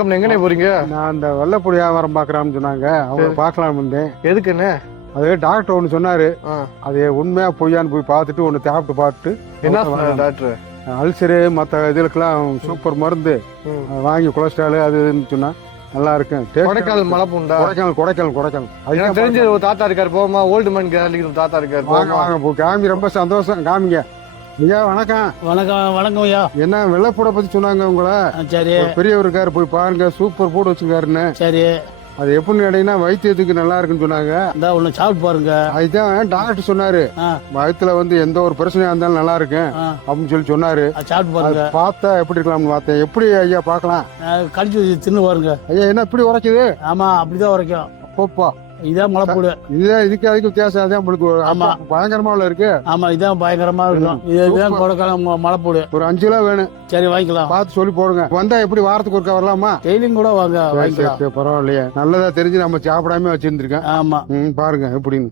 எங்கனே போறீங்க? நான் இந்த வெள்ளைப்பூடி வியாபாரம் பாக்குறான்னு சொன்னாங்க, அவங்க பாக்கலாம் வந்தேன். எதுக்குன்னு? அது டாக்டர் ஒண்ணு சொன்னாரு, அது உண்மையா பொய்யான்னு போய் பார்த்துட்டு ஒண்ணு சாப்பிட்டு பார்த்துட்டு என்ன சொன்னாரு டாக்டர்? அல்சரு மற்ற இதுக்கெல்லாம் சூப்பர் மருந்து வாங்கி கொலஸ்ட்ரால் அது சொன்னா நல்லா இருக்கும். கொடைக்கானல் மலை பூண்டா? கொடைக்கானல் எனக்கு தெரிஞ்ச ஒரு தாத்தா இருக்காரு, போமா ஓல்டு மேன் கேரளிக்கு தாத்தா இருக்காரு. வாங்க வாங்க போ காமி, ரொம்ப சந்தோஷம். காமிங்க ஐயா. வணக்கம். வணக்கம் ஐயா. என்ன வெள்ளைப்பூடை பத்தி சொன்னாங்க உங்களை? சரி. பெரியவர் இருக்காரு, போய் பாருங்க, சூப்பர் பூடு வச்சிருக்காருன்னு. சரி. அது எப்படின்னு கேட்டீங்கன்னா வயிற்றுக்கு நல்லா இருக்குன்னு சொன்னாங்க. ஒண்ணு சாப்பிட்டு பாருங்க. அதுதான் டாக்டர் சொன்னாரு, வயிற்றுல எந்த ஒரு பிரச்சனையா இருந்தாலும் நல்லா இருக்கும் அப்படின்னு சொல்லி சொன்னாரு. சாப்பிட்டு பாருங்க. பார்த்தா எப்படி இருக்கலாம்னு பார்த்தேன். எப்படி ஐயா பார்க்கலாம்? கடிச்சு தின்னு பாருங்க. ஐயா என்ன இப்படி உரைக்குது? ஆமா, அப்படிதான் உரைக்கும். போப்பா, இதான் மலைப்பூடு. இதுதான் இதுக்கு அதுக்கு வித்தியாசம். அதான் உங்களுக்கு பயங்கரமா இருக்கு. ஆமா, இதான் பயங்கரமா இருக்கும். இதுதான் கொடைக்கானல் மலைப்பூடு. ஒரு 5 கிலோ வேணும். சரி, வாங்கிக்கலாம். பார்த்து சொல்லி போடுங்க. வந்தா எப்படி வாரத்துக்கு ஒருக்கா வரலாமா? டெய்லியும் கூட வாங்க, வாங்கிக்கலாம். பரவாயில்லையே, நல்லதா தெரிஞ்சு நம்ம சாப்பிடாம வச்சிருந்திருக்கேன். ஆமா, பாருங்க எப்படின்னு.